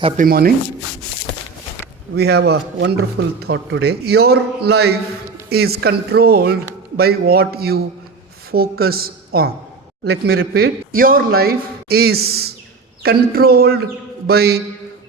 Happy morning. We have a wonderful thought today. Your life is controlled by what you focus on. Let me repeat. Your life is controlled by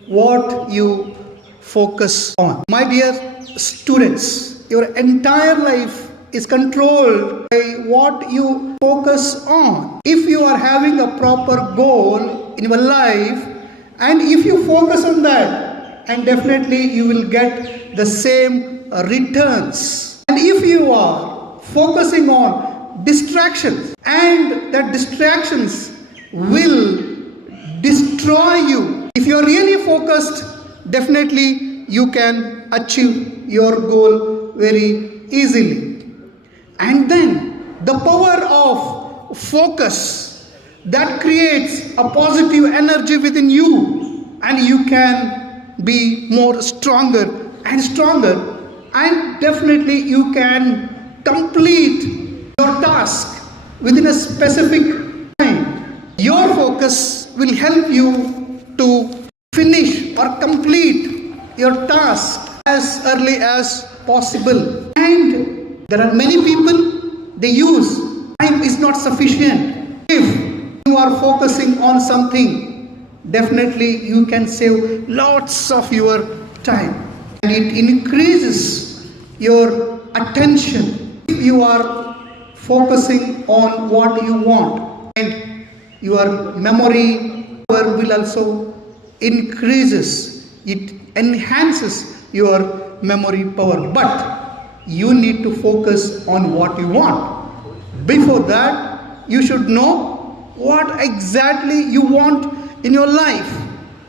what you focus on. My dear students, your entire life is controlled by what you focus on. If you are having a proper goal in your life, and if you focus on that, and definitely you will get the same returns. And if you are focusing on distractions, and that distractions will destroy you. If you are really focused, definitely you can achieve your goal very easily. And then the power of focus that creates a positive energy within you, and you can be more stronger and stronger, and definitely you can complete your task within a specific time. Your focus will help you to finish or complete your task as early as possible. And there are many people, they use time is not sufficient. If you are focusing on something, definitely you can save lots of your time, and it increases your attention. If you are focusing on what you want, and your memory power will also increases. It enhances your memory power, but you need to focus on what you want. Before that, you should know what exactly you want in your life.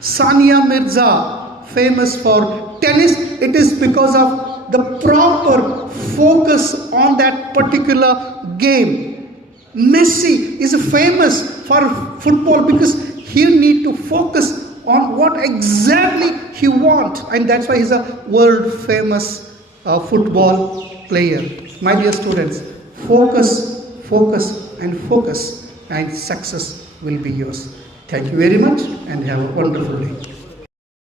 Sania Mirza, famous for tennis, it is because of the proper focus on that particular game. Messi is famous for football because he need to focus on what exactly he wants, and that's why he's a world famous football player. My dear students, focus, focus and focus, and success will be yours. Thank you very much and have a wonderful day.